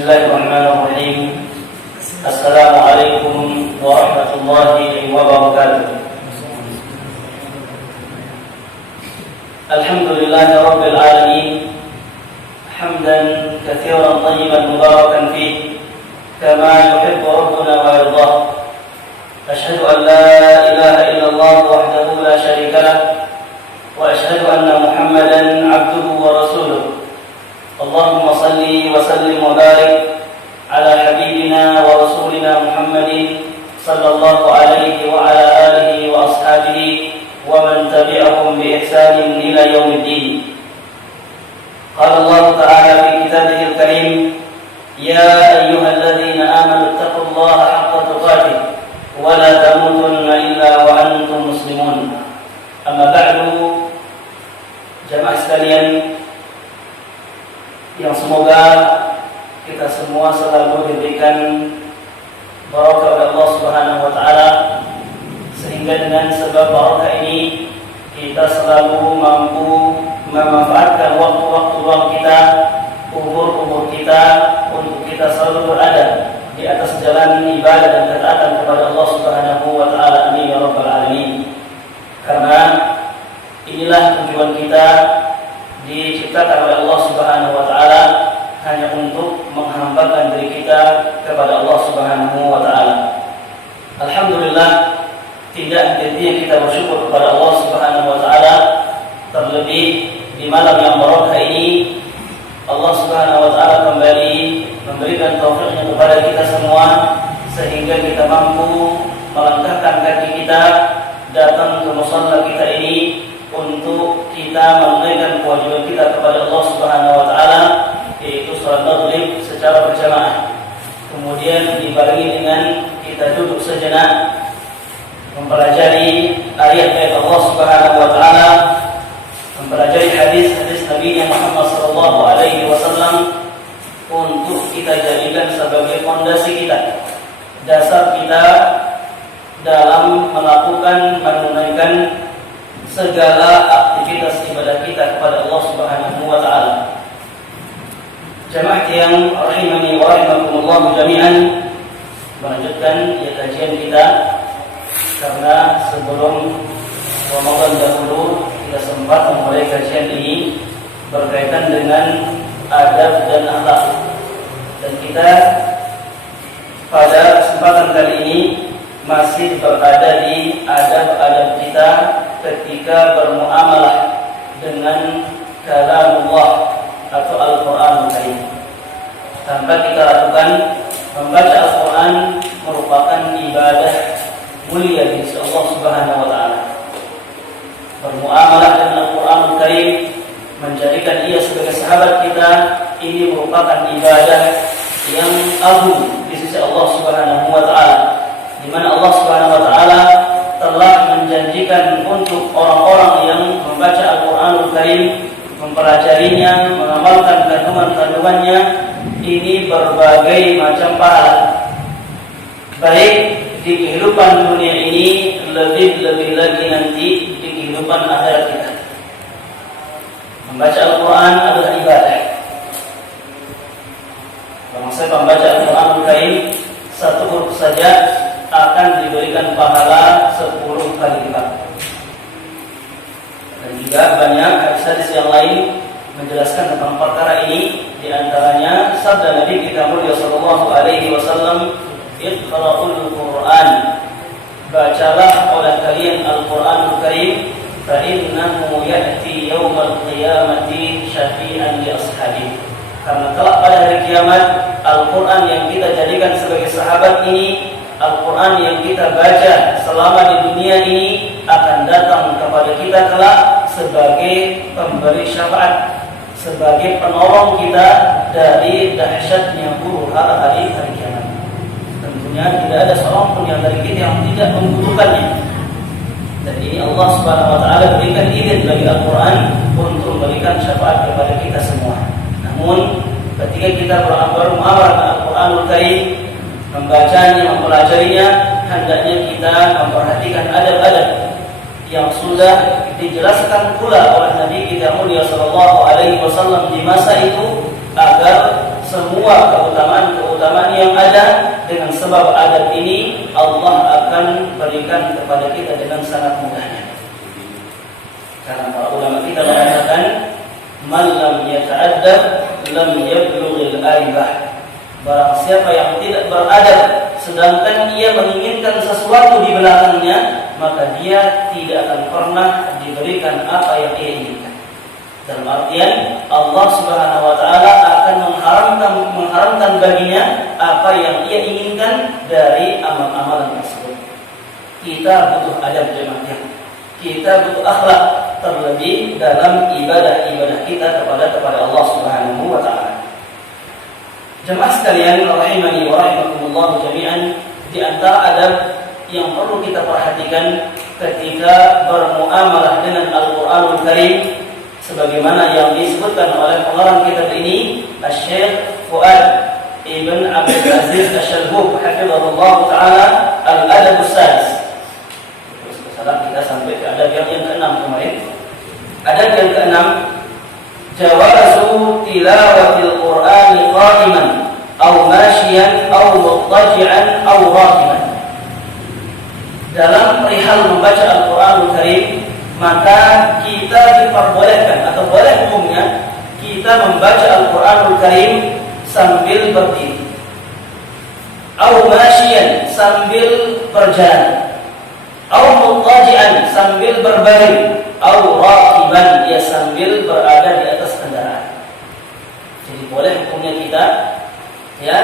Bismillahirrahmanirrahim. Assalamualaikum warahmatullahi wabarakatuh. Alhamdulillahi rabbil alamin. Hamdan katsiran tayyiban mubarakan fihi kama yuhibbu rabbuna wa yardah. Asyhadu an la ilaha illallah wahdahu la syarika lah wa asyhadu anna Muhammadan abduhu wa rasuluh. Allahumma salli wa sallim wa barik ala habibina wa rasulina Muhammadin sallallahu alaihi wa ala alihi wa ashabihi wa man tabi'ahum bi ihsanin ila yaumiddin. Qala Allah ta'ala fi kitabihil karim, ya ayyuhalladzina amanu taqullaha haqqa tuqatih wa la tamutunna illa wa antum muslimun. Amma ba'du, jamaah sekalian yang semoga kita semua selalu diberikan barakah oleh Allah Subhanahu wa taala, sehingga dengan sebab barakah ini kita selalu mampu memanfaatkan waktu-waktu luang kita, umur kita untuk kita selalu berada di atas jalan ibadah dan ketaatan kepada Allah Subhanahu wa taala. Amin ya rabbal alamin. Karena inilah tujuan kita diciptakan oleh Allah Subhanahu wa taala, hanya untuk menghambakan diri kita kepada Allah Subhanahu wa taala. Alhamdulillah, tidak henti-hentinya kita bersyukur kepada Allah Subhanahu wa taala, terlebih di malam yang barakah ini Allah Subhanahu wa taala kembali memberikan taufiknya kepada kita semua, sehingga kita mampu melangkahkan kaki kita datang ke musalla kita ini untuk kita menunaikan kewajiban kita kepada Allah Subhanahu wa taala, yaitu salat maghrib secara berjamaah. Kemudian dibarengi dengan kita duduk sejenak mempelajari ayat-ayat Allah Subhanahu wa taala, mempelajari hadis-hadis Nabi Muhammad sallallahu alaihi wasallam untuk kita jadikan sebagai fondasi kita, dasar kita dalam melakukan menunaikan segala aktivitas ibadah kita kepada Allah Subhanahu wa taala. Jamaah yang rahimani wa rahimakumullah jami'an, melanjutkan kajian kita, karena sebelum Ramadan dahulu kita sempat memulai kajian ini berkaitan dengan adab dan akhlak, dan kita pada kesempatan kali ini masih berada di adab-adab kita ketika bermuamalah dengan kalamullah atau Al-Quran Karim. Tanpa kita lakukan, membaca Al-Quran merupakan ibadah mulia di sisi Allah Subhanahu wa taala. Bermuamalah dengan Al-Quran Karim, menjadikan ia sebagai sahabat kita, ini merupakan ibadah yang agung di sisi Allah Subhanahu wa taala, di mana Allah Subhanahu wa taala telah menjanjikan untuk orang-orang yang membaca Al-Qur'anul Karim, mempelajarinya, mengamalkan kandungan-kandungannya, ini berbagai macam pahala, baik di kehidupan dunia ini, lebih-lebih lagi nanti di kehidupan akhirat kita. Membaca Al-Quran adalah ibadah. Bangsa pembaca Al-Quranul Karim satu huruf saja akan diberikan pahala 10 kali lipat. Dan juga banyak hadis-hadis yang lain menjelaskan tentang perkara ini. Di antaranya sabda Nabi kita mulia sallallahu alaihi wasallam, "Iqra'ul Qur'an." Bacalah oleh kalian Al-Qur'anul Karim, fa innahu ya'ti yaumal qiyamati syafi'an li ashabi. Karena kelak pada hari kiamat, Al-Qur'an yang kita jadikan sebagai sahabat ini, Al-Quran yang kita baca selama di dunia ini, akan datang kepada kita kelak sebagai pemberi syafaat, sebagai penolong kita dari dahsyatnya huru-hara hari kiamat. Tentunya tidak ada seorang pun yang dari kita yang tidak membutuhkannya. Dan ini Allah Subhanahu wa taala berikan izin bagi Al-Quran untuk memberikan syafaat kepada kita semua. Namun ketika kita bermuamalah dengan Al-Quranul Karim, membacanya, mempelajarinya, hendaknya kita memperhatikan adab-adab yang sudah dijelaskan pula oleh Nabi kita mulia sallallahu alaihi wasallam di masa itu, agar semua keutamaan yang ada. Dengan sebab adab ini Allah akan berikan kepada kita dengan sangat mudahnya. Karena para ulama kita mengatakan man lam yata'addab lam yablughil aibah. Barang siapa yang tidak beradab sedangkan ia menginginkan sesuatu di belakangnya, maka dia tidak akan pernah diberikan apa yang ia inginkan. Dalam artian Allah Subhanahu wa taala akan mengharamkan baginya apa yang ia inginkan dari amal-amalan tersebut. Kita butuh adab jemaah. Kita butuh akhlak, terlebih dalam ibadah-ibadah kita kepada Allah Subhanahu wa taala. Jemaah sekalian rahimani wa rahimakumullah jami'an, di antara adab yang perlu kita perhatikan ketika bermuamalah dengan Al-Qur'anul Karim sebagaimana yang disebutkan oleh pengarang kitab ini, Syekh Fuad Ibn Abdul Aziz Asy-Shalhub hafizahullah taala, Al-Adabus Sadis. Kita sampai ke adab yang keenam kemarin. Adab yang keenam, jawazu tilawatil Qur'ani qa'iman aw masyian aw muttaji'an aw rakiban. Dalam perihal membaca Al-Qur'anul Karim, maka kita diperbolehkan atau boleh hukumnya kita membaca Al-Qur'anul Karim sambil berdiri, aw masyian sambil berjalan, aw muttaji'an sambil berbaring, aw rakiban ya sambil berada di atas kendaraan. Jadi boleh hukumnya kita ya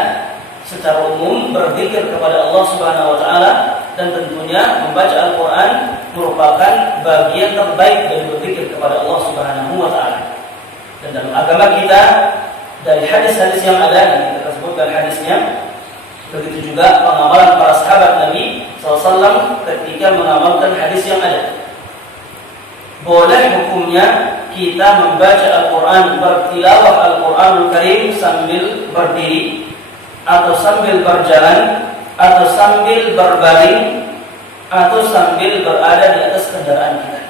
secara umum berzikir kepada Allah Subhanahu wa taala, dan tentunya membaca Al-Qur'an merupakan bagian terbaik dari berzikir kepada Allah Subhanahu wa taala. Dan dalam agama kita dari hadis-hadis yang ada, dan kita sebutkan hadisnya, begitu juga pengamalan para sahabat Nabi SAW ketika mengamalkan hadis yang ada. Boleh hukumnya kita membaca Al-Quran, bertilawah Al-Quranul Karim sambil berdiri, atau sambil berjalan, atau sambil berbaring, atau sambil berada di atas kendaraan kita.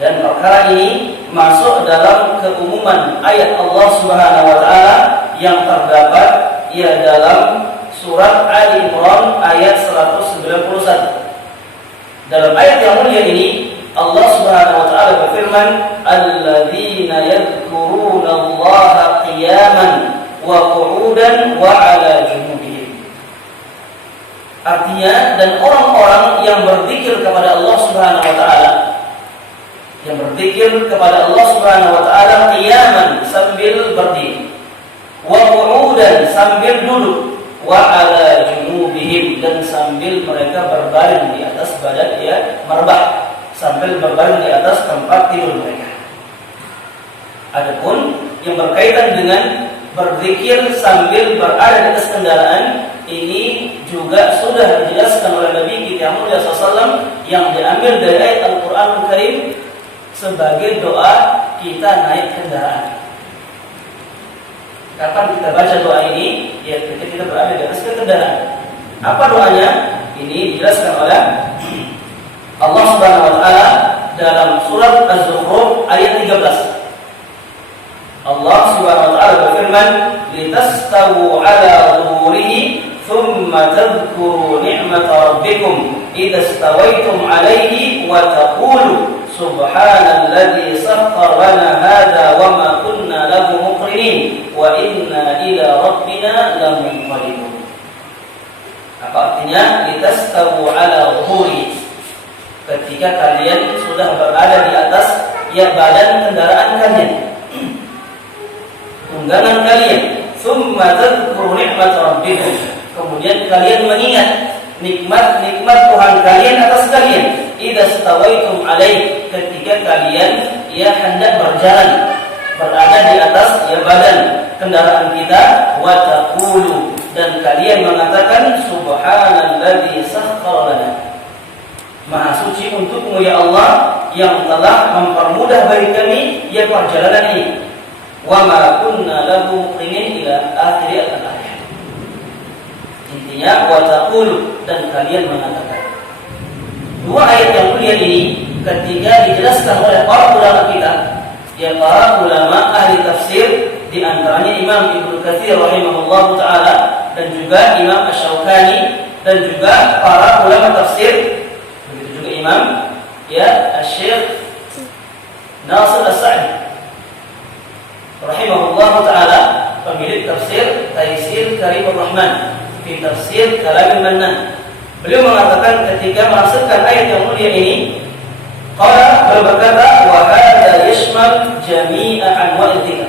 Dan perkara ini masuk dalam keumuman ayat Allah Subhanahu wa taala yang terdapat ya dalam surat Ali Imran ayat 191. Dalam ayat yang mulia ini Allah Subhanahu wa taala berfirman, "Alladzina yadhkurunallaha qiyaman wa qu'udan wa 'ala junubihim." Artinya, dan orang-orang yang berzikir kepada Allah Subhanahu wa taala, yang berzikir kepada Allah Subhanahu wa taala qiyaman sambil berdiri, wa qu'udan sambil duduk, wa 'ala junubihim dan sambil mereka berbaring di atas badan ya marbah, sambil berbaring di atas tempat tidur mereka. Adapun yang berkaitan dengan berzikir sambil berada di atas kendaraan, ini juga sudah dijelaskan oleh Nabi kita Muhammad SAW yang diambil dari ayat Al-Quranul Karim sebagai doa kita naik kendaraan. Kapan kita baca doa ini? Ya ketika kita berada di atas kendaraan. Apa doanya? Ini dijelaskan oleh Allah Subhanahu wa taala dalam surat Az-Zukhruf ayat 13. Allah Subhanahu wa taala berfirman, "Litastawu 'ala dhuhurihi thumma tadhkuru ni'mata rabbikum idza stawaitum 'alaihi wa taqulu subhanalladzi sakhkhara lana hadza wa ma kunna lahu muqrinin wa inna ila rabbina lamunqalibun." Apa artinya litastawu 'ala dhuhuri? Ketika kalian sudah berada di atas ya badan kendaraan kalian, tunggangan kalian, summa tadhkuru ni'mat rabbikum, kemudian kalian mengingat nikmat-nikmat Tuhan kalian atas kalian, idza stawaitum alaih, ketika kalian ya hendak berjalan berada di atas ya badan kendaraan kita, wa taqulu, dan kalian mengatakan subhanalladzi sakhkhara lana, Maha suci untukmu ya Allah yang telah mempermudah bagi kami ya perjalanan ini. Wa ma kunna lahu muqrinin ila akhir al-ayat. Intinya wa taqulu, dan kalian mengatakan. Dua ayat yang mulia ini ketika dijelaskan oleh para ulama kita, ya para ulama ahli tafsir, Di antaranya Imam Ibnu Katsir rahimahullahu taala dan juga Imam Asy-Syaukani dan juga para ulama tafsir. Begitu juga Imam Asy-Syaikh Nasir As-Sa'di rahimahullahu taala, pemilik tafsir Taisir Karimur Rahman fi tafsir Kalamul Mannan. Beliau mengatakan ketika menafsirkan ayat yang mulia ini, qala berkata wa hadza yashmal jami'a anwa'il dzikr.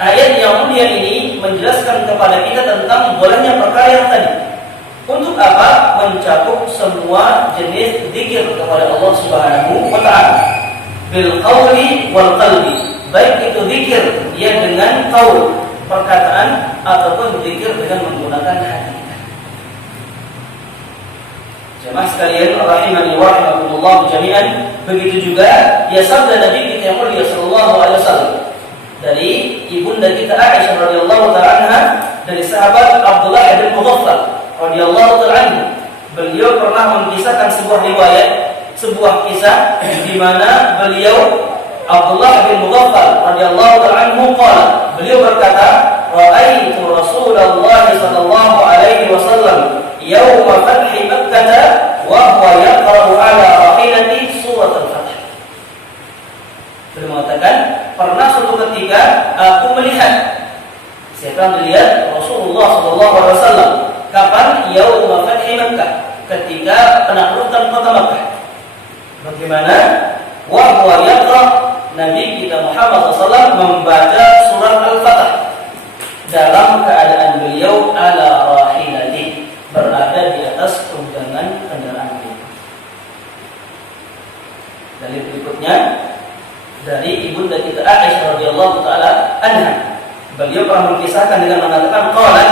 Ayat yang mulia ini menjelaskan kepada kita tentang bolehnya perkara yang tadi. Untuk apa? Mencakup semua jenis zikir kepada Allah Subhanahu wa taala. Bil qawli wal qalbi. Baik itu zikir dengan qaul, perkataan, ataupun zikir dengan menggunakan hati. Jemaah sekalian rahimani wa rahimakumullah jami'an, begitu juga sabda Nabi kita yang mulia sallallahu alaihi wasallam dari ibunda kita Aisyah radhiyallahu ta'ala anha, dari sahabat Abdullah bin Mughaffal radhiyallahu ta'ala anhu. Beliau pernah mengisahkan sebuah riwayat, sebuah kisah di mana beliau Abdullah bin Mughaffal radhiyallahu ta'ala anhu qala, beliau berkata, ra'aitu Rasulullah sallallahu alaihi wasallam yauma fathi Makkah wa huwa yaqra'u ala rahilati surat al-Fath. Beliau mengatakan, pernah suatu ketika aku melihat. Siapa melihat? Rasulullah sallallahu alaihi wasallam. Kapan? Yauma fathi Makkah, ketika penaklukan kota Makkah. Bagaimana? Wa huwa yaqra', Nabi kita Muhammad SAW membaca surat Al-Fatah dalam keadaan beliau ala rahilati, berada di atas tunggangan kendaraan beliau. Dalil berikutnya dari ibunda kita Aisyah radhiyallahu taala anha. Beliau pernah mengisahkan dengan mengatakan qala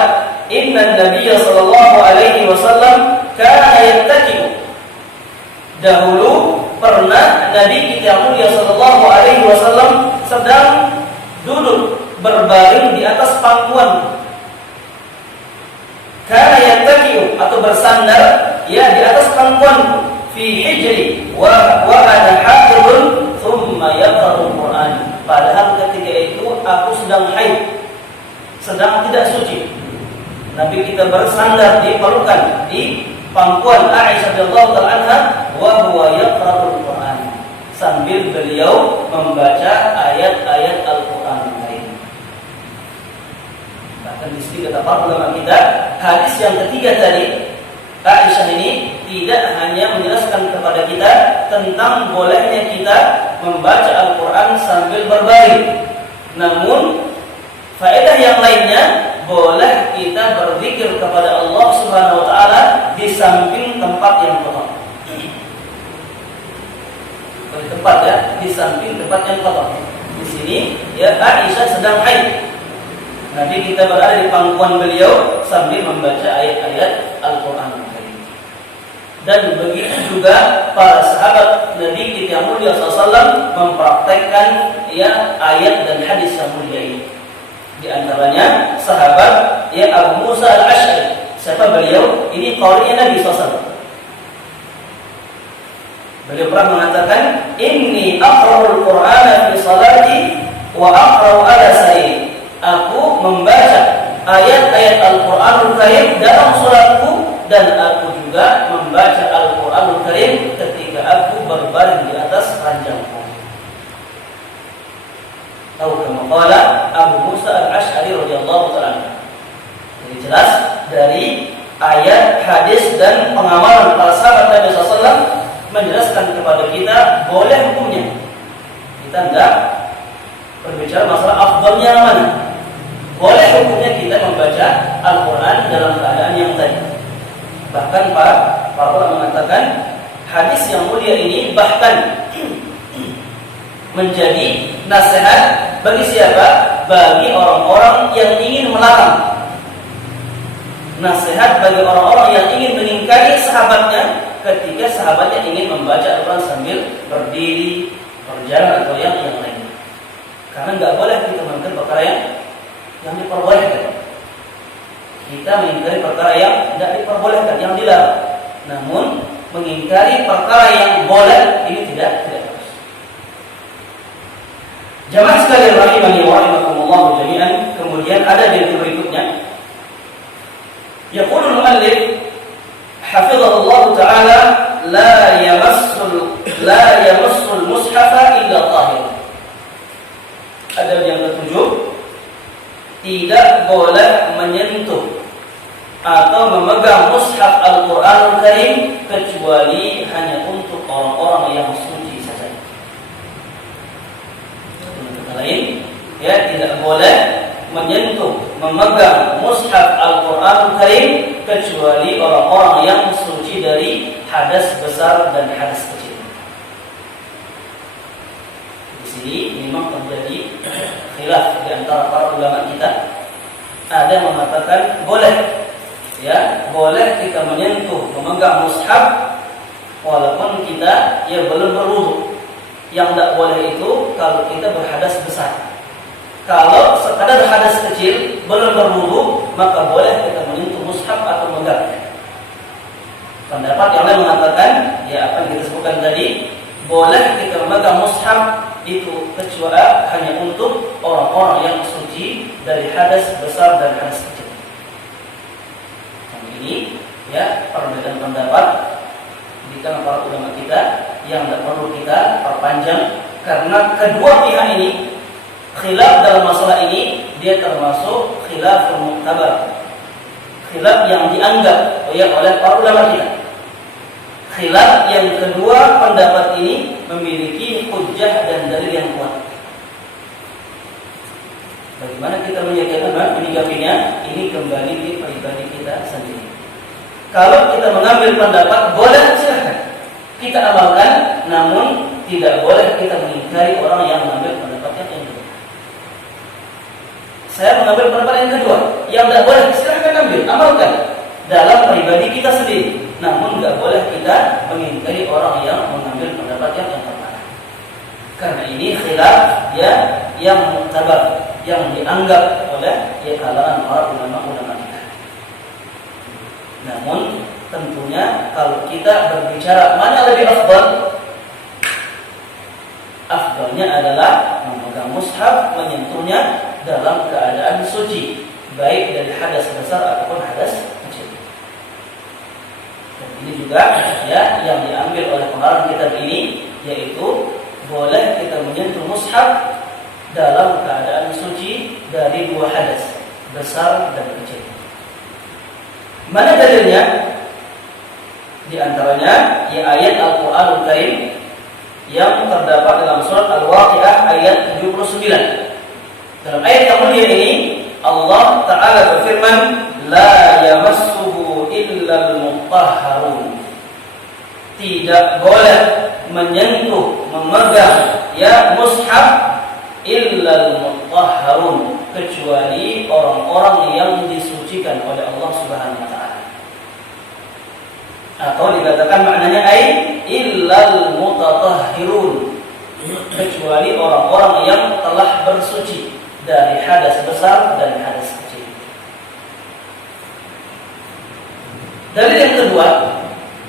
inna Nabiyya sallallahu alaihi wasallam kana yattaqiu. Dahulu pernah Nabi kita yang mulia sallallahu alaihi wasallam sedang duduk berbaring di atas pangkuan. Kana yattaqiu, atau bersandar di atas pangkuan, fi hijri wa ana haidun thumma yaqra'u al-Qur'an. Padahal ketika itu aku sedang haid, sedang tidak suci. Nabi kita bersandar di pelukan di pangkuan Aisyah radhiyallahu ta'ala anha wa huwa yaqra'ul Qur'an, sambil beliau membaca ayat-ayat Al-Qur'an Karim. Bahkan di sini kata para ulama kita, hadis yang ketiga tadi, Aisyah ini tidak hanya menjelaskan kepada kita tentang bolehnya kita membaca Al-Qur'an sambil berbaring, namun faedah yang lainnya, boleh kita berzikir kepada Allah Subhanahu wa taala di samping tempat yang kotor. Di tempat di samping tempat yang kotor. Di sini Aisyah sedang haid. Nabi kita berada di pangkuan beliau sambil membaca ayat-ayat Al-Qur'an. Dan begitu juga para sahabat Nabi kita yang mulia SAW mempraktekkan ayat dan hadis yang mulia ini. Di antaranya sahabat Abu Musa Al-Asy'ari. Siapa beliau? Ini qaulnya Nabi SAW. Beliau pernah mengatakan, inni aqra'ul Qur'ana fi salati wa aqra'u ala sa'i. Aku membaca ayat-ayat Al-Qur'anul Karim dalam salatku, dan aku juga membaca Al-Qur'anul Karim ketika aku berbaring di atas ranjangku. Atau kama qala Abu Musa Al-Asy'ari radhiyallahu ta'ala. Jadi jelas dari ayat, hadis, dan pengamalan para sahabat Nabi SAW menjelaskan kepada kita boleh hukumnya. Kita enggak berbicara masalah afdalnya mana. Boleh hukumnya kita membaca Al-Quran dalam keadaan yang tadi. Bahkan para ulama mengatakan hadis yang mulia ini bahkan menjadi nasihat bagi siapa? Bagi orang-orang yang ingin melarang. Nasihat bagi orang-orang yang ingin mengingkari sahabatnya ketika sahabatnya ingin membaca Al-Quran sambil berdiri, berjalan, atau yang lainnya. Karena nggak boleh kita mengingkari perkara yang diperbolehkan. Kita mengingkari perkara yang tidak diperbolehkan, yang dilarang. Namun mengingkari perkara yang boleh ini tidak harus. Jamaah sekalian rahimani wa rahimakumullah jami'an, kemudian ada yang berikutnya. Yaqulul muallif hafizahullah ta'ala la yamassul mushafa illa tahir. Adab yang ketujuh, tidak boleh menyentuh atau memegang mushaf Al-Qur'anul Karim kecuali hanya untuk orang-orang yang suci saja. Dengan kata lain, ya, tidak boleh menyentuh, memegang mushaf Al-Qur'anul Karim kecuali orang-orang yang suci dari hadas besar dan hadas kecil. Di sini memang terjadi khilaf di antara para ulama kita. Ada yang mengatakan boleh, ya, boleh kita menyentuh, memegang mushaf walaupun kita belum berwudu. Yang tidak boleh itu kalau kita berhadas besar. Kalau sekadar hadas kecil belum berwudu, maka boleh kita menyentuh mushaf atau memegangnya. Pendapat yang lain mengatakan, ya, apa yang kita sebutkan tadi, boleh kita memegang mushaf itu kecuali hanya untuk orang-orang yang suci dari hadas besar dan hadas kecil. Ini, ya, perbedaan pendapat di kalangan para ulama kita yang tidak perlu kita perpanjang, karena kedua pihak ini khilaf dalam masalah ini dia termasuk khilaf mu'tabar, khilaf yang dianggap oleh para ulama kita. Khilaf yang kedua, pendapat ini memiliki hujjah dan dalil yang kuat. Bagaimana kita menyikapinya? Ini kembali di pribadi kita sendiri. Kalau kita mengambil pendapat boleh, silahkan kita amalkan, namun tidak boleh kita mengingkari orang yang mengambil pendapat yang kedua. Saya mengambil pendapat yang kedua, yang tidak boleh, silahkan ambil, amalkan dalam pribadi kita sendiri. Namun tidak boleh kita mengingkari orang yang mengambil pendapat yang pertama. Karena ini khilaf, ya, yang mu'tabar, yang dianggap oleh kalangan para ulama-ulama kita. Namun tentunya kalau kita berbicara mana lebih afdal, afdalnya adalah memegang mushaf, menyentuhnya dalam keadaan suci, baik dari hadas besar ataupun hadas kecil. Dan ini juga, ya, yang diambil oleh pengarang kitab ini, yaitu boleh kita menyentuh mushaf dalam keadaan suci dari dua hadas, besar dan kecil. Mana dalilnya? Di antaranya ya ayat Al-Qur'anul Karim yang terdapat dalam surat Al-Waqiah ayat 79. Dalam ayat yang mulia ini Allah Ta'ala berfirman, la yamassuhu illal mutahharun. Tidak boleh menyentuh, memegang, ya, mushaf illal mutahharun, kecuali orang-orang yang disucikan oleh Allah Subhanahu wa taala. Atau dikatakan maknanya illal mutatahhirun, kecuali orang-orang yang telah bersuci dari hadas besar dan hadas kecil. Dalil yang kedua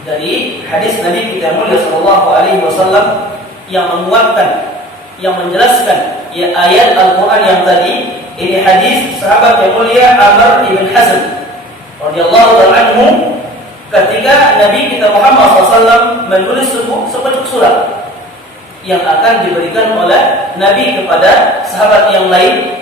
dari hadis Nabi kita mulia sallallahu alaihi wasallam yang menguatkan, yang menjelaskan ya ayat Al-Qur'an yang tadi. Ini hadis sahabat yang mulia Amr ibn Hazm radhiyallahu ta'ala anhu, ketika Nabi kita Muhammad SAW menulis sepucuk surat yang akan diberikan oleh Nabi kepada sahabat yang lain,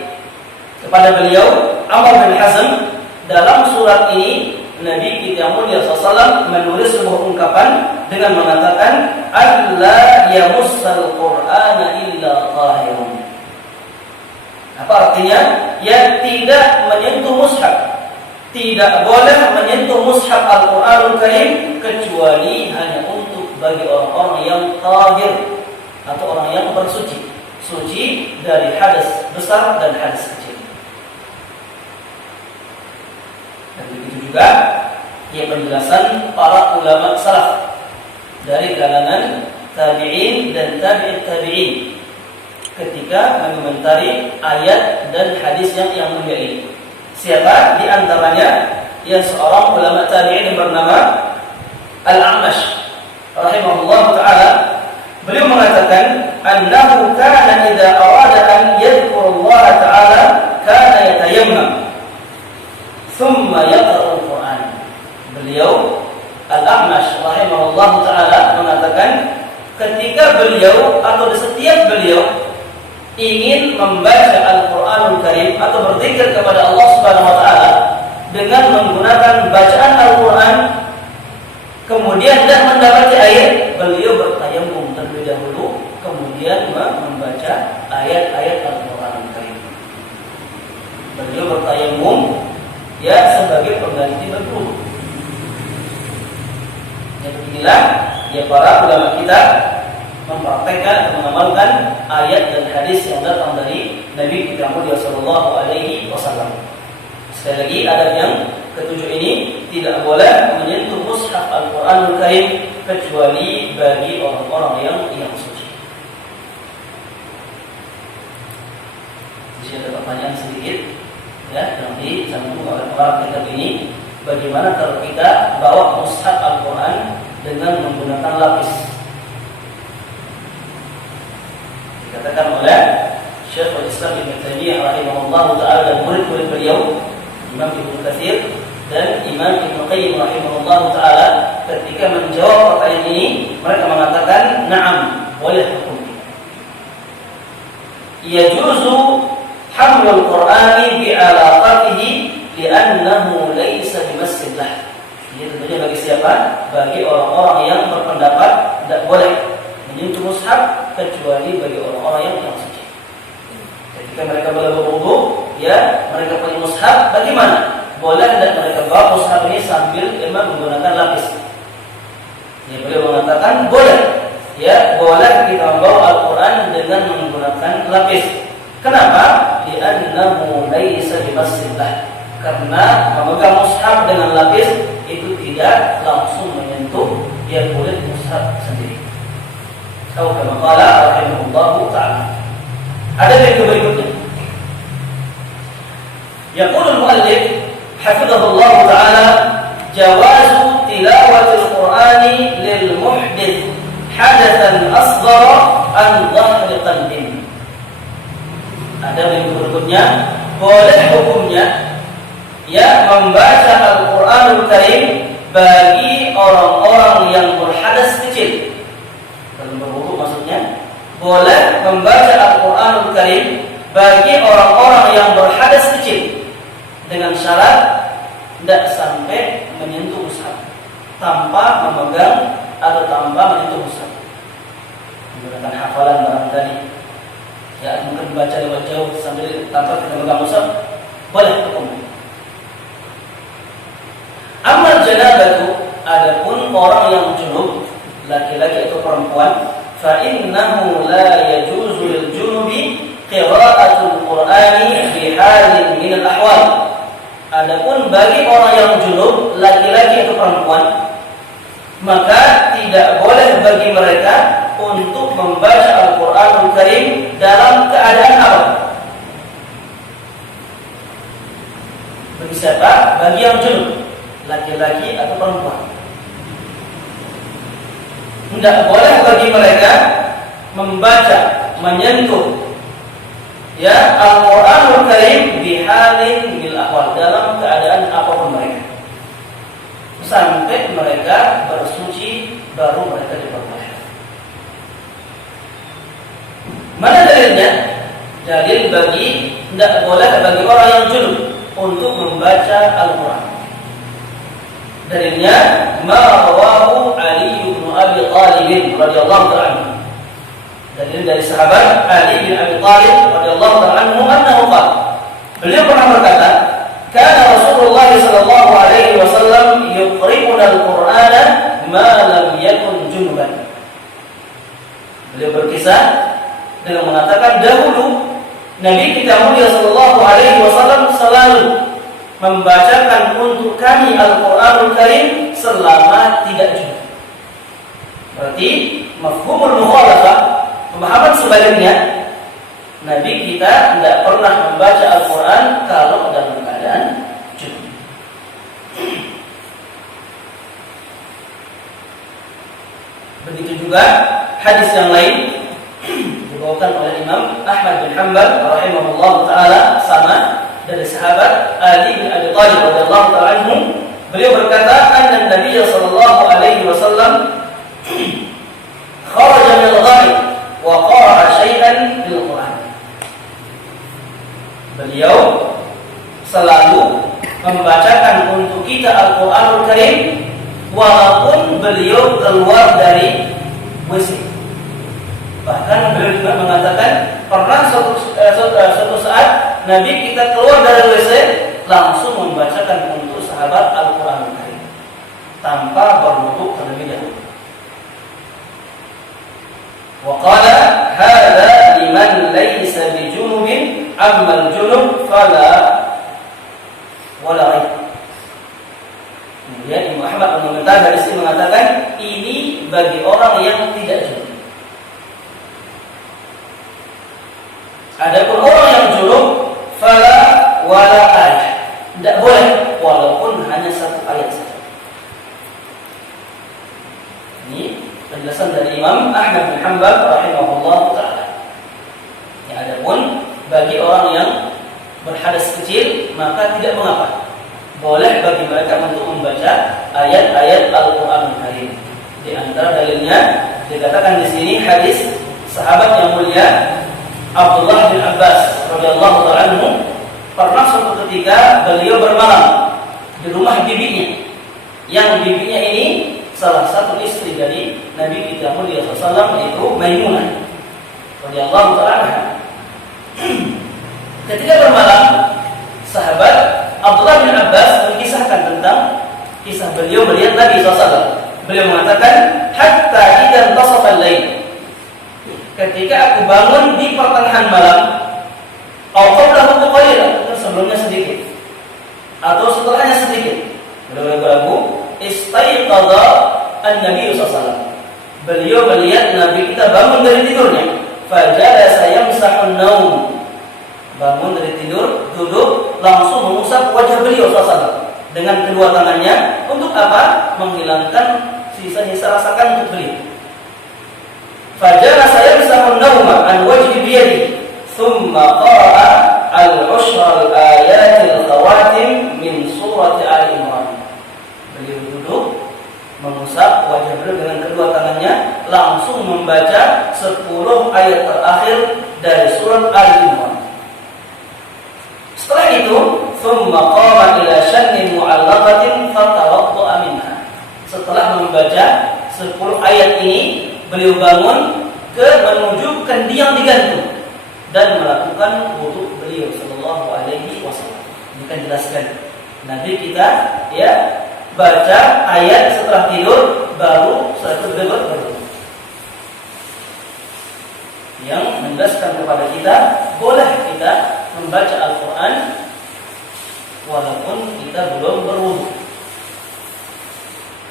kepada beliau Amr bin Hazm. Dalam surat ini Nabi kita mulia SAW menulis sebuah ungkapan dengan mengatakan, alla yamussal Qur'ana illa tahirun. Apa artinya? Ya, tidak menyentuh mushaf, tidak boleh menyentuh mushaf Al-Qur'anul Karim kecuali hanya untuk bagi orang-orang yang tahir atau orang yang bersuci, suci dari hadas besar dan hadas kecil. Dan begitu juga ya penjelasan para ulama salaf dari kalangan tabi'in dan tabi'it tabi'in ketika mengomentari ayat dan hadis yang mulia ini. Siapa di antaranya? Ya, seorang ulama tabi'in yang bernama Al-A'mash rahimahullah ta'ala. Beliau mengatakan, annahu kana idza arada an an yadhkurullah ta'ala kana yatayammam thumma yaqra'ul Qur'an. Beliau Al-A'mash rahimahullah ta'ala mengatakan ketika beliau atau di setiap beliau ingin membaca Al-Quranul Karim atau berzikir kepada Allah Subhanahu wa ta'ala dengan menggunakan bacaan Al-Quran, kemudian tidak mendapati air, beliau bertayammum terlebih dahulu, kemudian membaca ayat-ayat Al-Quranul Karim. Beliau bertayammum ya sebagai pengganti berwudu. Yang inilah ya para ulama kita mempraktekkan dan mengamalkan ayat dan hadis yang datang dari Nabi kita Muhammad sallallahu alaihi wasallam. Sekali lagi adab yang ketujuh ini tidak boleh menyentuh mushaf Al-Qur'anul Karim kecuali bagi orang-orang yang suci. Di sini ada pertanyaan sedikit ya, yang disambung oleh para kitab ini, bagaimana kalau kita bawa mushaf Al-Qur'an dengan menggunakan lapis? Dikatakan oleh Syekhul Islam Ibnu Taimiyah rahimahullah taala dan murid-murid beliau Imam Ibnu Katsir dan Imam Ibnu Qayyim rahimahullah taala ketika menjawab pertanyaan ini mereka mengatakan na'am boleh hukum. Yajuzu hamlul Qur'ani bi'alaqatihi li'annahu laysa bimassillah. Ini tentunya bagi siapa? Bagi orang-orang yang berpendapat tidak boleh menyentuh mushaf kecuali bagi orang-orang yang suci. Ketika mereka berwudu, ya mereka punya mushaf, bagaimana? Boleh tidak mereka bawa mushaf ini sambil memang menggunakan lapis? Ya beliau mengatakan boleh. Ya boleh kita membawa Al-Quran dengan menggunakan lapis. Kenapa? Li'annahu laysa bimassillah. Karena memegang mushaf dengan lapis itu tidak langsung menyentuh ya kulit mushaf sendiri. Atau kama qala rahimahullahu ta'ala. Ada yang berikutnya. Yaqulul muallif hafizahullah ta'ala jawazu tilawatil Qur'ani lil muhdits hadatsan asghara an dhahri qalbin. Ada yang berikutnya, boleh hukumnya ya membaca Al-Qur'anul Karim bagi orang-orang yang berhadas kecil. Dalam berwudu maksudnya, boleh membaca Al-Qur'anul Karim bagi orang-orang yang berhadas kecil dengan syarat tidak sampai menyentuh mushaf, tanpa memegang atau tanpa menyentuh mushaf. Menggunakan hafalan barangkali, ya mungkin baca lewat jauh sambil tanpa kita memegang mushaf, boleh hukum. Amal janabatu, adapun orang yang junub, laki-laki atau perempuan, fa innahu la yajuzu lil junubi qira'atul Qur'ani fi halin min al-ahwal. Adapun bagi orang yang junub, laki-laki atau perempuan, maka tidak boleh bagi mereka untuk membaca Al-Qur'anul Karim dalam keadaan apa? Bagi siapa? Bagi yang junub, laki-laki atau perempuan. Tidak boleh bagi mereka membaca, menyentuh ya Al-Qur'anul Karim bihalin bil ahwal, dalam keadaan apapun mereka, sampai mereka bersuci baru mereka diperbolehkan. Mana dalilnya? Dalil bagi tidak boleh bagi orang yang junub untuk membaca Al-Qur'an. Dalilnya ma rawahu Ali bin Abi Thalib radhiyallahu anhu. Dalil dari sahabat Ali bin Abi Thalib radhiyallahu anhu annahu qala, beliau pernah berkata, kana Rasulullah sallallahu alaihi wasallam yuqri'una al-Qur'ana ma lam yakun junuban. Beliau berkisah dengan mengatakan dahulu Nabi kita mulia sallallahu alaihi wasallam selalu membacakan untuk kami Al-Qur'anul Karim selama tidak junub. Berarti mafhumul mukhalafah, pemahaman sebaliknya, Nabi kita tidak pernah membaca Al-Quran kalau dalam keadaan junub. Begitu juga hadis yang lain dibawakan oleh Imam Ahmad bin Hanbal rahimahullah taala sama dari sahabat Ali bin Abi Thalib radhiyallahu taala anhu. Beliau berkata, "Anna Nabiy sallallahu alaihi wasallam kharaja min al-ghaib wa qara'a syai'an bil Qur'an." Beliau selalu membacakan untuk kita Al-Qur'anul Karim walaupun beliau keluar dari WC. Bahkan beliau juga mengatakan pernah suatu saat Nabi kita keluar dari WC langsung membacakan untuk sahabat Al-Qur'anul Karim tanpa berwudu terlebih dahulu. Wa qala hadza liman laysa bijunubin amma al-junub fala wala ghaib. Kemudian Imam Ahmad mengomentari dari sini mengatakan ini bagi orang yang tidak junub. Adapun orang yang junub fala wala ayat, tidak boleh walaupun hanya satu ayat saja. Ini penjelasan dari Imam Ahmad bin Hanbal rahimahullah taala. Ya, adapun bagi orang yang berhadas kecil maka tidak mengapa. Boleh bagi mereka untuk membaca ayat-ayat Al-Qur'an Karim. Di antara dalilnya dikatakan di sini hadis sahabat yang mulia Abdullah bin Abbas radhiyallahu taala anhu, pernah suatu ketika beliau bermalam di rumah bibinya. Yang bibinya ini salah satu istri dari Nabi kita mulia sallallahu alaihi wasallam, yaitu Maimunah radhiyallahu taala anha. Ketika bermalam, sahabat Abdullah bin Abbas mengisahkan tentang kisah beliau melihat Nabi SAW. Beliau mengatakan, hatta idza intasafa al-lail, ketika aku bangun di pertengahan malam, atau qablahu qalilan, atau sebelumnya sedikit, atau setelahnya sedikit, beliau berlaku istaiqadha an-nabi SAW. Beliau melihat Nabi kita bangun dari tidurnya, fajalasa yamsahun naum, bangun dari tidur, duduk, langsung mengusap wajah beliau SAW dengan kedua tangannya. Untuk apa? Menghilangkan sisa-sisa rasa kantuk beliau. Fajalasa yamsahun nauma an wajhi biyadi, thumma qara'a al-ushra al-ayatil khawatim min surati Al-Imran. Beliau duduk, mengusap wajah beliau dengan kedua tangannya, langsung membaca 10 ayat terakhir dari surat Al-Imran. Setelah itu, thumma qama ila shannin mu'allaqatin fatawadda'a minha. Setelah membaca 10 ayat ini, beliau bangun menuju kendi yang digantung dan melakukan wudu beliau sallallahu alaihi wasallam. Ini kan jelaskan Nabi kita ya baca ayat setelah tidur baru setelah itu beliau berwudu. Yang menjelaskan kepada kita boleh kita membaca Al-Quran walaupun kita belum berwudu,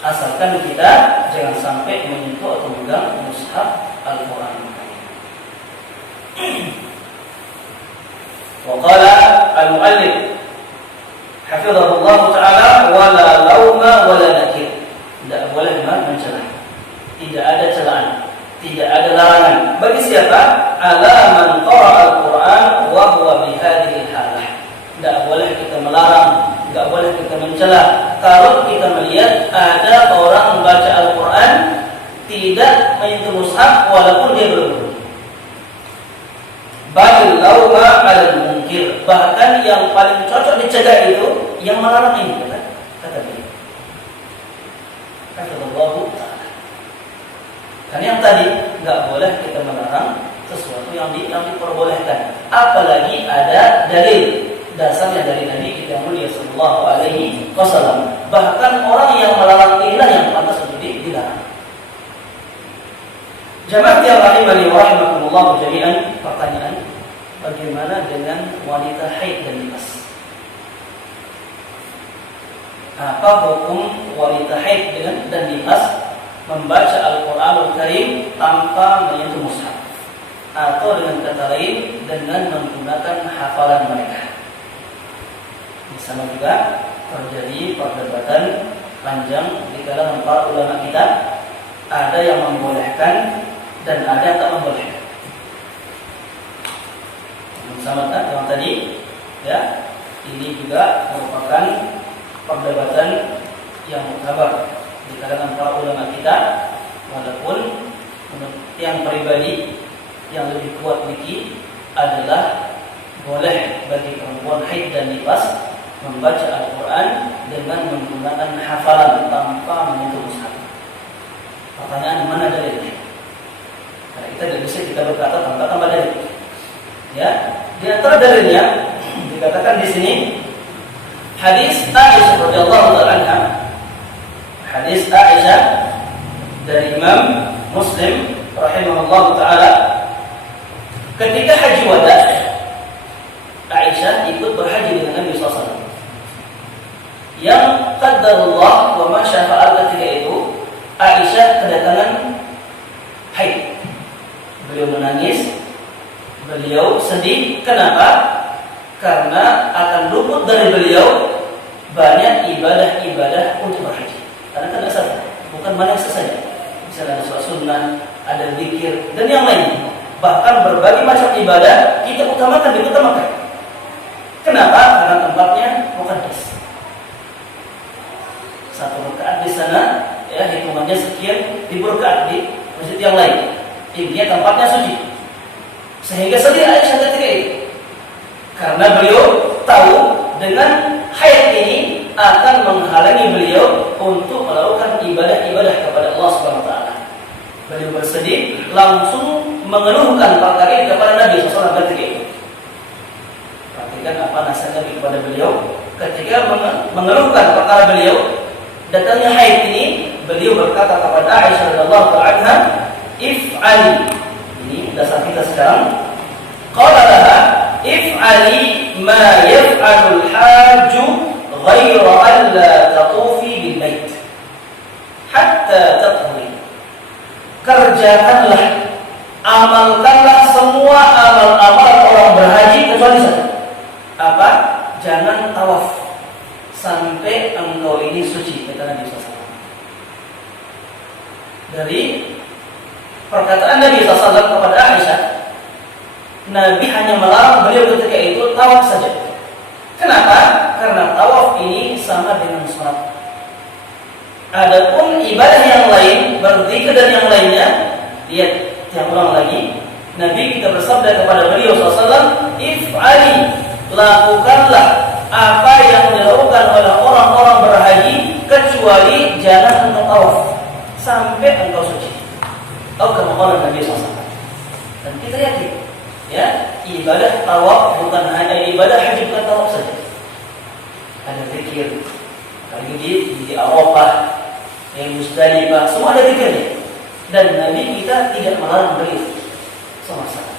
asalkan kita jangan sampai menyentuh atau memegang mushaf Al-Quran. Wa qala al-muallif hafizahullah ta'ala wala lauma wala nakir. Tidak boleh mencela, tidak ada celaan, tidak ada larangan bagi siapa? Ala man qara'a al-Quran wa huwa bi hadhihi halah. Tidak boleh kita melarang, tidak boleh kita mencela kalau kita melihat ada orang membaca Al-Quran tidak menyentuh mushaf walaupun dia berwudu. Bal lauma al-munkir, bahkan yang paling cocok dicegah itu yang melarang ini, kata beliau. Kata Allah Ta'ala. Karena yang tadi nggak boleh kita melarang sesuatu yang diperbolehkan, apalagi ada dalil dasarnya dari Nabi kita mulia sallallahu alaihi wasallam. Bahkan orang yang melarang inilah yang pantas untuk dilarang. Jamaah yang rahimani wa rahimakumullah jami'an, pertanyaan, bagaimana dengan wanita haid dan nifas? Apa hukum wanita haid dan nifas membaca Al-Qur'anul Karim tanpa menyentuh mushaf, atau dengan kata lain dengan menggunakan hafalan mereka? Di sana juga terjadi perdebatan panjang di kalangan para ulama kita. Ada yang membolehkan dan ada yang tak membolehkan. jabatan yang muktabar di kalangan para ulama kita, walaupun menurut yang pribadi yang lebih kuat dikit adalah boleh bagi perempuan haid dan nifas membaca Al-Quran dengan menggunakan hafalan tanpa menyentuh mushaf. Pertanyaan, mana dalilnya? Karena kita tidak bisa kita berkata tanpa tambah dalil. Ya, di antara dalilnya dikatakan di sini hadis Aisyah radhiyallahu anha. Hadis Aisyah dari Imam Muslim rahimahullah taala, ketika haji wada, Aisyah ikut berhaji dengan Nabi SAW. Yang qadarullah wa ma syafa'al ketika itu Aisyah kedatangan haid. Beliau menangis, beliau sedih. Kenapa? Karena akan luput dari beliau banyak ibadah-ibadah untuk berhaji. Karena kan asal bukan banyak saja. Misalnya ada sholat sunnah, ada zikir dan yang lain. Bahkan berbagai macam ibadah kita utamakan. Kenapa? Karena tempatnya muqaddas. Satu rakaat di sana, ya hitungannya sekian ribu rakaat di masjid yang lain. Intinya tempatnya suci. Sehingga sedih Aisyah ketika itu. Karena beliau tahu dengan haid ini akan menghalangi beliau untuk melakukan ibadah-ibadah kepada Allah Subhanahu wa taala. Beliau bersedih, langsung mengeluhkan perkara ini kepada Nabi SAW ketika itu. Perhatikan apa nasihat Nabi kepada beliau ketika mengeluhkan perkara beliau datangnya haid ini. Beliau berkata kepada Aisyah radhiyallahu anha, "If'ali." Ini dasar kita sekarang. Qala laha, "If'ali ma yaf'alul hajju ghayra an la tatufi bil bait hatta tatahuri." Kerjakanlah, amalkanlah semua amal-amal orang berhaji kecuali satu. Apa? Jangan tawaf sampai engkau ini suci, kata Nabi SAW. Dari perkataan Nabi SAW kepada Aisyah, Nabi hanya melarang beliau ketika itu tawaf saja. Kenapa? Karena tawaf ini sama dengan sholat. Adapun ibadah yang lain, berzikir dan yang lainnya, lihat, yang ulang lagi, Nabi kita bersabda kepada beliau SAW, "If'ali," lakukanlah apa yang dilakukan oleh orang-orang berhaji kecuali jangan engkau tawaf sampai engkau suci. Atau kemauan Nabi SAW. Dan kita yakin, ya, ibadah tawaf bukan hanya ibadah haji, bukan tawaf saja. Ada zikir, lagi di Arafah, yang Musdalifah, semua ada zikirnya. Dan Nabi kita tidak melarang beliau sama sekali.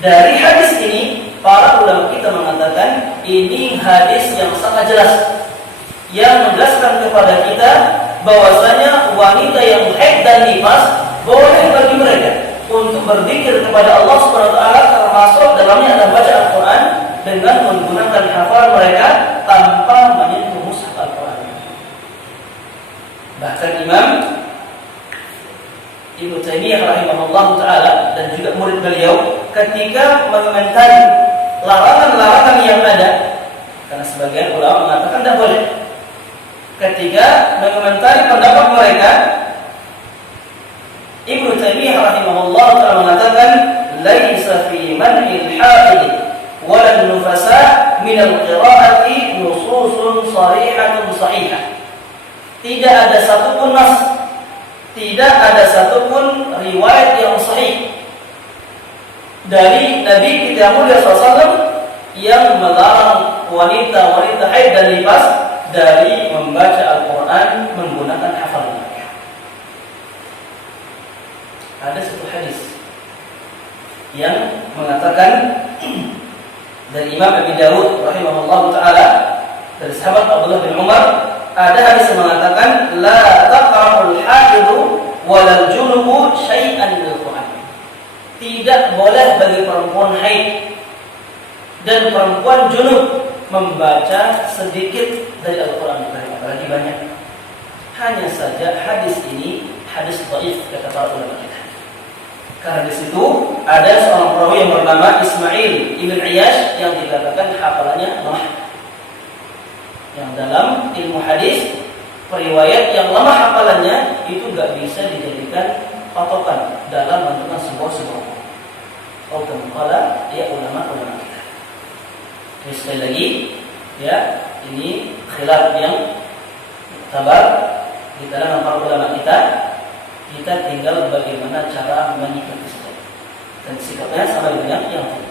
Dari hadis ini, para ulama kita mengatakan ini hadis yang sangat jelas, yang menjelaskan kepada kita bahwasanya wanita yang haid dan nifas boleh bagi mereka untuk berzikir kepada Allah Subhanahu wa taala, termasuk dalamnya ada baca Al-Qur'an dengan menggunakan hafalan mereka tanpa menyentuh mushaf Al-Qur'an. Bahkan Imam Ibnu Taimiyah rahimahullah taala dan juga murid beliau ketika mengomentari larangan-larangan yang ada, karena sebagian ulama mengatakan tidak boleh, ketika mengomentari pendapat mereka, Ibnu Taimiyah rahimahullah taala mengatakan, "Laisa fi man'il haid wal nufasa min al-qira'ati nususun sharihatun sahihah." Tidak ada satupun nas, tidak ada satupun riwayat yang sahih dari Nabi kita Muhammad SAW yang melarang wanita-wanita haid dan nifas dari membaca Al-Quran menggunakan hafalan mereka. Ada satu hadis yang mengatakan dari Imam Abi Dawud rahimahullah taala dari sahabat Abdullah bin Umar, ada hadis yang mengatakan la taqra'ul haidu walal junubu syai'an bil Quran. Tidak boleh bagi perempuan haid dan perempuan junub membaca sedikit dari Al-Quran, apalagi banyak. Hanya saja hadis ini hadis dhaif kata para ulama kita. Karena di situ ada seorang perawi yang bernama Ismail ibn Iyash yang dikatakan hafalannya lemah. Yang dalam ilmu hadis, periwayat yang lemah hafalannya itu nggak bisa dijadikan patokan dalam menentukan sebuah. Oh, kemungkinan ya ulama kita. Jadi sekali lagi, ya ini khilaf yang sabar di kalangan para ulama kita. Kita tinggal bagaimana cara menyikapi saja. Dan sikapnya sama dengan yang lain.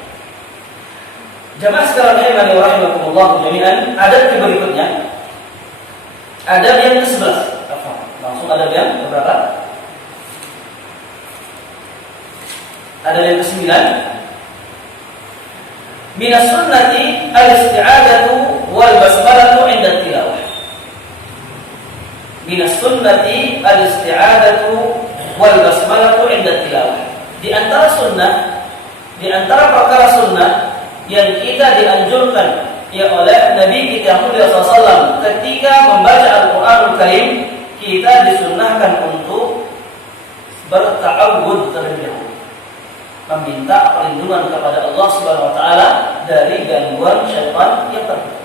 Jamaah sekalian rahimakumullah jami'an, adab yang berikutnya. Adab yang ke-11. Langsung adab yang berapa? Adab yang ke-9. Minas sunnati al-isti'adatu wal basmalatu 'inda tilawah. Minas sunnati al-isti'adatu wal basmalatu 'inda tilawah. Di antara sunnah, di antara perkara sunnah yang kita dianjurkan ya oleh Nabi kita Muhammad SAW ketika membaca Al-Quranul Karim, kita disunnahkan untuk berta'awud terlebih dahulu, meminta perlindungan kepada Allah Subhanahu Wa Taala dari gangguan syaitan yang terkutuk,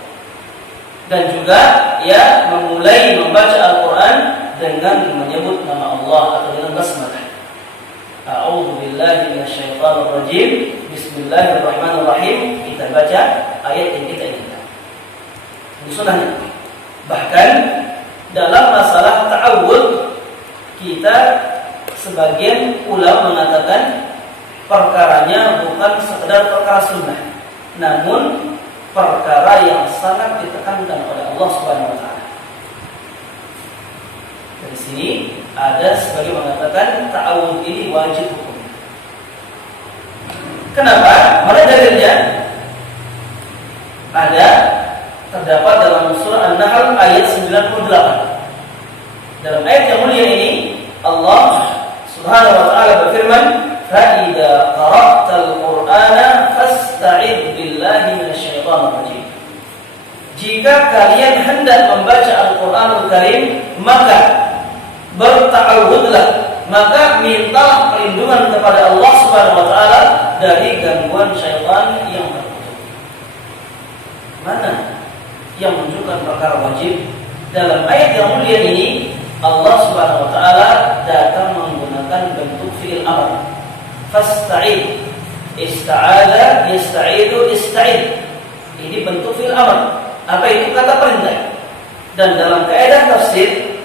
dan juga ya memulai membaca Al-Quran dengan menyebut nama Allah atau dengan basmalah. A'udzu billahi minasyaitonir rajim. Bismillahirrahmanirrahim. Kita baca ayat yang kita inginkan. Ini sunnahnya. Bahkan dalam masalah ta'awud, kita sebagian ulama mengatakan perkaranya bukan sekedar perkara sunnah, namun perkara yang sangat ditekankan oleh Allah Subhanahu wa taala. Dari sini ada sebagian mengatakan ta'awud ini wajib hukum. Kenapa? Mana dalilnya? Ada terdapat dalam surah An-Nahl ayat 98. Dalam ayat yang mulia ini Allah Subhanahu wa taala berfirman, "Fa idza qara'tal Qur'ana fasta'idz billahi minasyaitonir rajim." Jika kalian hendak membaca Al-Qur'anul Karim, maka berta'awudlah, maka minta perlindungan kepada Allah Subhanahu wa taala dari gangguan syaitan yang terkutuk. Mana yang menunjukkan perkara wajib? Dalam ayat yang mulia ini Allah Subhanahu wa taala datang menggunakan bentuk fi'il amr. Fasta'id, ista'adha, yasta'idu, ista'id. Ini bentuk fi'il amr. Apa itu? Kata perintah. Dan dalam kaidah tafsir,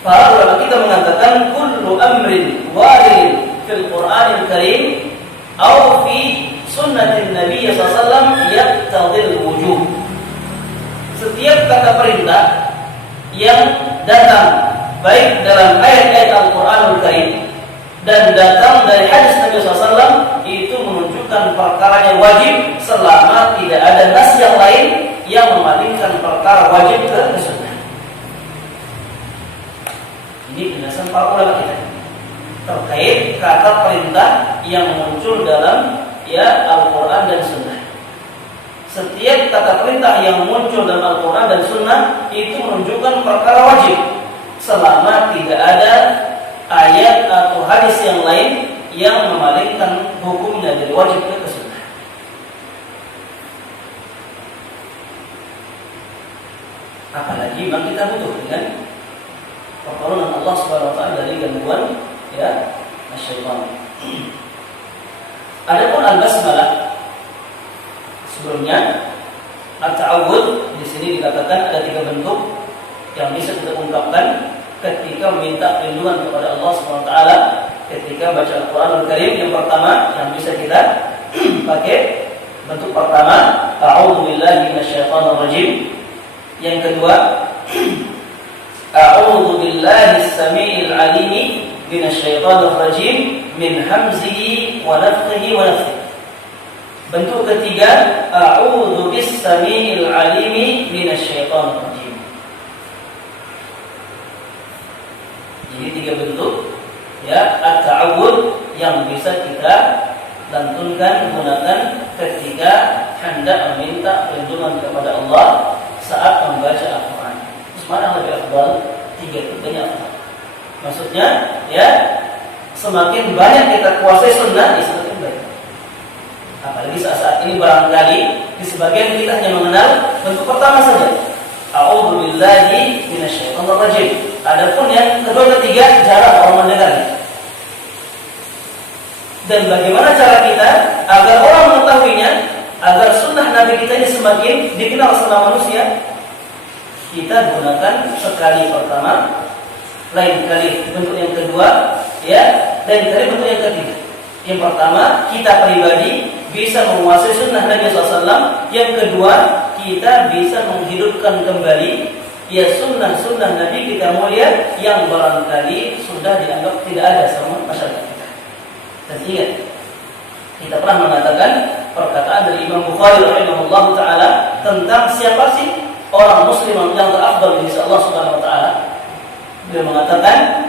para ulama kita mengatakan kullu amrin waridin fil Qur'anil Karim aw fi sunnatin Nabi sallallahu alaihi wasallam yaqtadil wujub. Setiap kata perintah yang datang baik dalam ayat-ayat Al-Qur'anul Karim dan datang dari hadis Nabi sallallahu alaihi wasallam itu menunjukkan perkaranya wajib selama tidak ada nas yang lain yang memalingkan perkara wajib ke sunnah. Ini penjelasan para ulama kita terkait kata perintah yang muncul dalam ya Al-Quran dan Sunnah. Setiap kata perintah yang muncul dalam Al-Quran dan Sunnah itu menunjukkan perkara wajib selama tidak ada ayat atau hadis yang lain yang memalingkan hukumnya dari wajib ke sunnah. Apalagi memang kita butuh dengan pertolongan Allah Subhanahu wa taala dari gangguan ya syaitan. Adapun al-basmalah, sebelumnya at-ta'awud di sini dikatakan ada 3 bentuk yang bisa kita ungkapkan ketika meminta perlindungan kepada Allah Subhanahu wa taala ketika baca Al-Qur'anul Karim. Yang pertama yang bisa kita pakai, bentuk pertama a'udzu billahi minasyaitonir rajim. Yang kedua a'udzu billahi as-sami'il 'alim minasyaitonir rajim min hamzihi wa nafthihi wa nafthihi. Bentuk ketiga a'udzu bis-sami'il 'alim minasyaitonir rajim. Jadi 3 bentuk ya at-ta'awud yang bisa kita lantunkan gunakan ketika hendak meminta perlindungan kepada Allah saat membaca Al-Quran. Terus mana yang lebih afdal? 3 itu banyak afdal. Maksudnya ya semakin banyak kita kuasai sunnah, semakin baik. Apalagi saat ini barangkali di Sebagian kita hanya mengenal bentuk pertama saja. A'udzubillahi minasyaitonirrajim. Adapun yang kedua, ketiga jarang orang mendengarnya. Dan bagaimana cara kita agar orang mengetahuinya, agar sunnah Nabi kita ini semakin dikenal sama manusia? Kita gunakan sekali pertama, lain kali bentuk yang kedua, ya, lain kali bentuk yang ketiga. Yang pertama, kita pribadi bisa menguasai sunnah Nabi SAW. Yang kedua, kita bisa menghidupkan kembali ya sunnah-sunnah Nabi kita mulia yang barangkali sudah dianggap tidak ada sama masyarakat kita. Dan ingat, kita pernah mengatakan perkataan dari Imam Bukhari rahimahullah ta'ala tentang siapa sih orang muslim yang terafdal di sisi Allah Subhanahu wa taala. Beliau mengatakan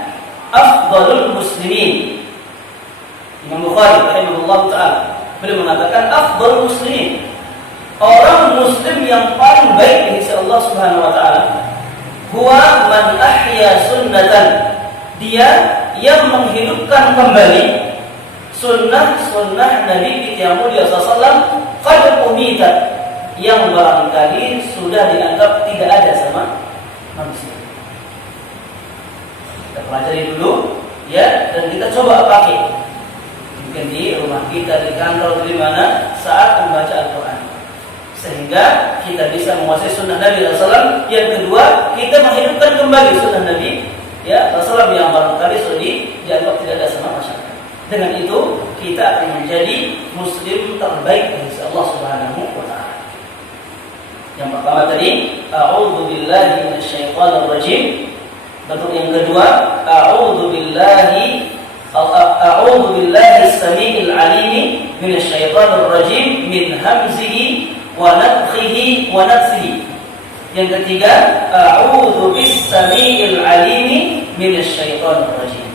afdalul muslimin. Imam Bukhari rahimahullah ta'ala beliau mengatakan afdalul muslimin, orang muslim yang paling baik di sisi Allah Subhanahu wa taala, huwa man ahya sunnatan, dia yang menghidupkan kembali sunnah-sunnah Nabi kita mulia sallallahu qad umitat, yang barangkali sudah dianggap tidak ada sama manusia. Kita pelajari dulu ya, dan kita coba pakai mungkin di rumah kita, di kantor, di mana saat membaca Al-Quran, sehingga kita bisa menguasai sunnah Nabi SAW. Yang kedua, kita menghidupkan kembali sunnah Nabi ya SAW yang barangkali sudah dianggap tidak ada sama masyarakat. Dengan itu kita akan menjadi muslim terbaik dari Allah Subhanahu wa taala. Yang pertama tadi, a'udzubillahi minasyaitonirrajim. Bentuk yang kedua, a'udzubillahi as-sami'il 'alim minasyaitonirrajim min hamzihi wa nafthihi wa nafsihi. Yang ketiga, a'udzu bis-sami'il 'alim minasyaitonirrajim.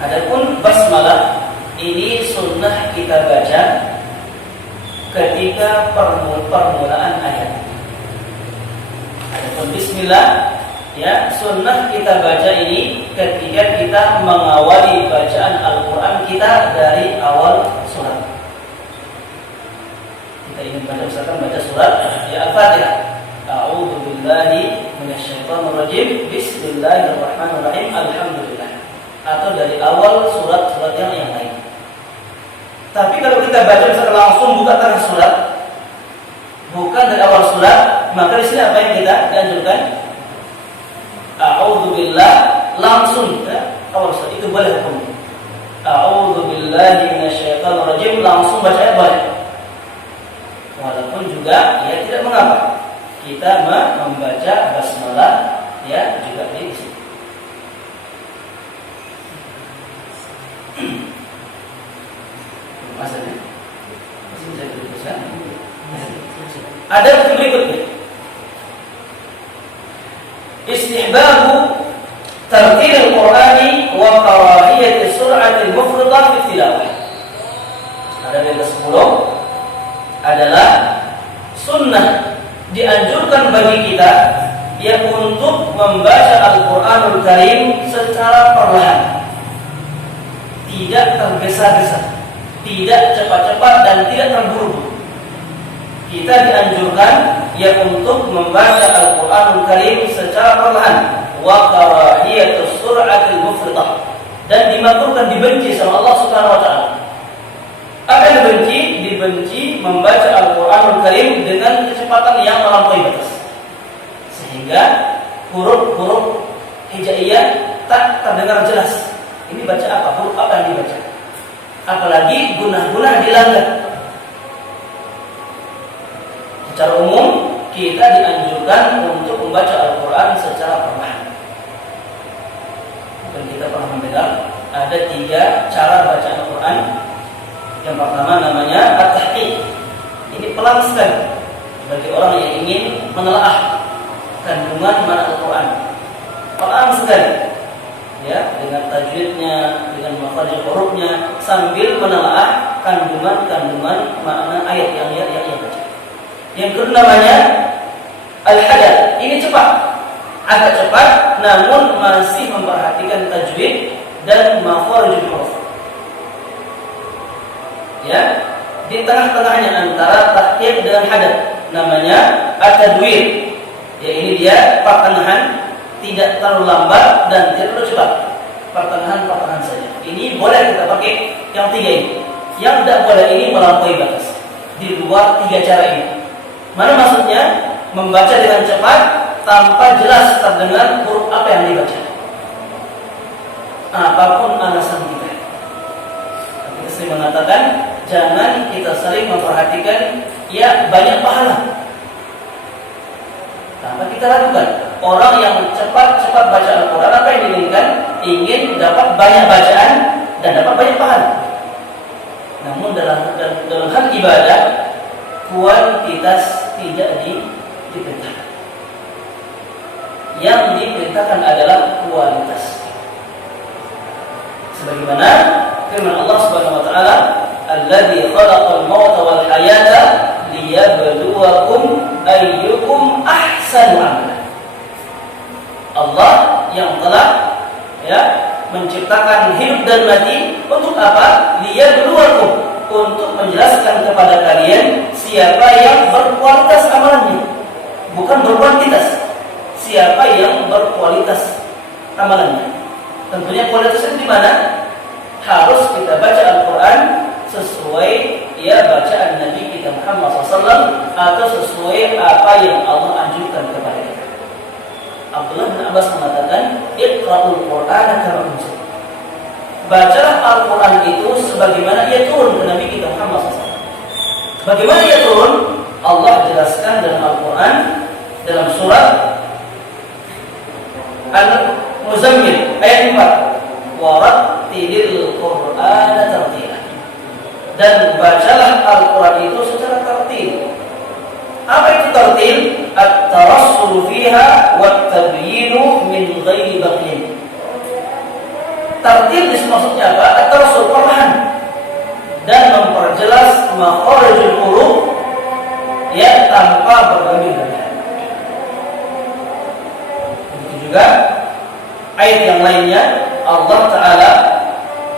Adapun basmalah ini sunnah kita baca ketika permulaan ayat. Adapun bismillah ya, sunnah kita baca ini ketika kita mengawali bacaan Al-Quran kita dari awal surat. Kita ingin baca, misalkan baca surat ya Al-Fatihah, a'udzu billahi minasyaitonirrajim, bismillahirrahmanirrahim, alhamdulillah, atau dari awal surat-surat yang lain. Tapi kalau kita baca misalkan langsung buka tengah surat, bukan dari awal surat, maka di sini apa yang kita dianjurkan? A'udzubillah langsung ya, awal surat itu boleh hukum. A'udzubillahi minasyaitonirrajim langsung baca boleh. Walaupun juga ya tidak mengapa kita membaca basmalah ya juga di sini. Maksudnya masih bisa diteruskan. Ada yang berikutnya, istihbabu tartil al-Qur'ani wa karahiyat sur'atil mufridah fi tilawah. Ada yang ke-10 adalah sunnah dianjurkan bagi kita yang untuk membaca Al-Qur'anul Karim secara perlahan, tidak tergesa-gesa, tidak cepat-cepat dan tidak terburu-buru. Kita dianjurkan ya untuk membaca Al-Qur'anul Karim secara perlahan, wa karahiyatus sur'atil mufridah, dan dimakruhkan, dibenci sama Allah Subhanahu wa taala. Apa yang dibenci? Dibenci membaca Al-Qur'anul Karim dengan kecepatan yang melampaui batas, sehingga huruf-huruf hijaiyah tak terdengar jelas. Ini baca apa? Huruf apa yang dibaca? Apalagi gunah-gunah dilanggar. Secara umum kita dianjurkan untuk membaca Al-Quran secara perlahan. Mungkin kita pernah mendengar ada 3 cara baca Al-Quran. Yang pertama namanya at-tahqiq. Ini pelan sekali bagi orang yang ingin menelaah kandungan makna Al-Quran. Pelan sekali ya, dengan tajwidnya, dengan makhraj hurufnya, sambil menelaah kandungan makna ayat yang ia baca. Yang kedua namanya al-hadad. Ini cepat, agak cepat, namun masih memperhatikan tajwid dan makhraj huruf. Ya, di tengah-tengahnya antara tahqiq dengan hadad, namanya at-tadwir. Ya, ini dia pertengahan, tidak terlalu lambat dan tidak terlalu cepat. Pertengahan saja. Ini boleh kita pakai yang tiga ini. Yang tidak boleh ini melampaui batas. Di luar tiga cara ini. Mana maksudnya? Membaca dengan cepat tanpa jelas terdengar huruf apa yang dibaca. Apapun alasan kita. Kita sering mengatakan, jangan kita sering memperhatikan ya banyak pahala. Tanpa kita lakukan. Orang yang cepat-cepat baca Al-Quran, apa yang diinginkan? Ingin dapat banyak bacaan dan dapat banyak pahala. Namun dalam hal ibadah, kuantitas tidak diperintahkan. Yang diperintahkan adalah kualitas. Sebagaimana firman Allah Subhanahu wa taala, "Alladzi khalaqal mauta wal hayata liyabluwakum ayyukum ahsanu amala." Allah yang telah menciptakan hidup dan mati untuk apa? Liyabluwakum, untuk menjelaskan kepada kalian siapa yang berkualitas amalannya, bukan berkuantitas. Siapa yang berkualitas amalannya. Tentunya kualitasnya di mana? Harus kita baca Al-Quran sesuai bacaan Nabi kita Muhammad SAW atau sesuai apa yang Allah anjurkan kepada kita. Abdullah bin Abbas mengatakan, "Iqra'ul Qur'ana kama unzil." Bacalah Al-Quran itu sebagaimana ia turun ke Nabi kita Muhammad SAW. Bagaimana ia turun? Allah jelaskan dalam Al-Quran dalam surat Al-Muzammil ayat 4, "Warattilil Qur'ana tartila." Dan bacalah Al-Quran itu secara tartil. Apa itu tartil? At-tarassul fiha wat-tabyinu min ghairi baghin. Tartil maksudnya apa? At-tarassul, perlahan dan memperjelas makharijul huruf tanpa berlebih-lebihan. Begitu juga ayat yang lainnya, Allah Ta'ala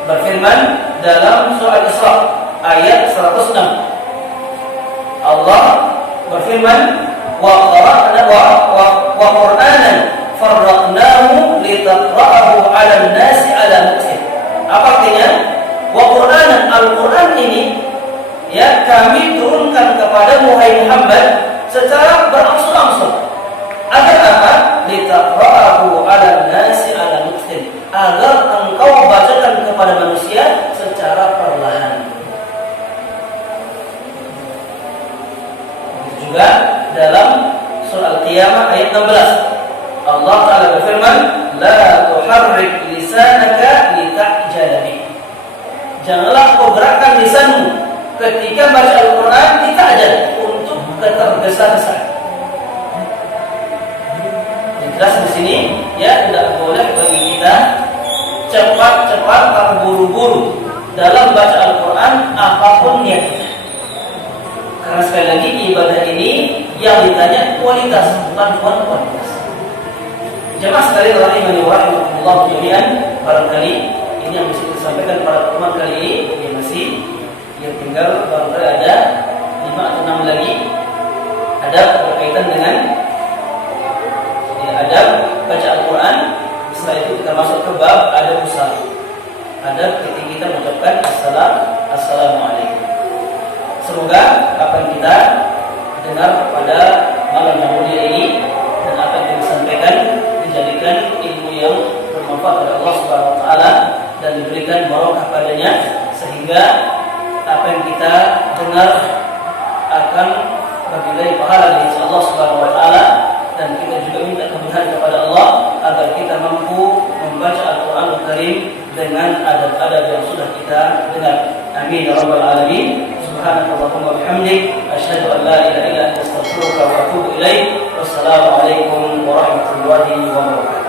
berfirman dalam surah Al-Isra ayat 106. Allah berfirman, wa Qur'anan farraqnahu litaqra'ahu 'alan nasi 'ala muksin. Apa artinya? Wa Qur'anan, Al-Qur'an ini kami turunkan kepada Muhammad secara berangsur-angsur. Agar apa? Litaqra'ahu 'alan nasi 'ala muksin. Agar engkau bacakan kepada manusia secara perlahan. Juga dalam surah Al-Qiyamah ayat 16, Allah Ta'ala berfirman, "La tuharrik lisanaka lita'jala bih." Janganlah kau gerakkan lisanmu ketika baca Al-Quran lita'jal, untuk tergesa-gesa. Jelas di sini tidak boleh bagi kita cepat-cepat terburu-buru dalam baca Al-Quran apapun niatnya. Karena sekali lagi ibadah ini yang ditanya kualitas, bukan kuantitas. Jemaah sekalian rahimani wa rahimakumullah jami'an, barangkali ini yang bisa disampaikan pada pertemuan kali ini. Tinggal barangkali ada 5 atau 6 lagi adab berkaitan dengan adab baca Al-Quran. Setelah itu kita masuk ke bab adab usaha. Adab ketika kita mengucapkan Assalamualaikum. Semoga apa yang kita dengar pada malam yang mulia ini dan apa yang disampaikan dijadikan ilmu yang bermanfaat pada Allah Subhanahu wa taala dan diberikan barokah padanya, sehingga apa yang kita dengar akan bernilai pahala dari Allah Subhanahu wa taala, dan kita juga minta kemudahan kepada Allah agar kita mampu membaca Al-Qur'anul Karim dengan adab-adab yang sudah kita dengar. Amin ya rabbal alamin. Subhanakallahumma wa bihamdik, asyhadu an la ilaha illa anta, astaghfiruka wa atubu ilaik. Wassalamu alaikum warahmatullahi wabarakatuh.